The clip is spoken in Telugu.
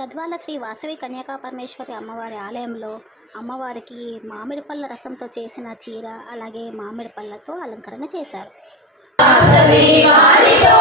గద్వాల శ్రీ వాసవి కన్యకా పరమేశ్వరి అమ్మవారి ఆలయంలో అమ్మవారికి మామిడి పళ్ళ రసంతో చేసిన చీర అలాగే మామిడి పళ్ళతో అలంకరణ చేశారు. వారిలో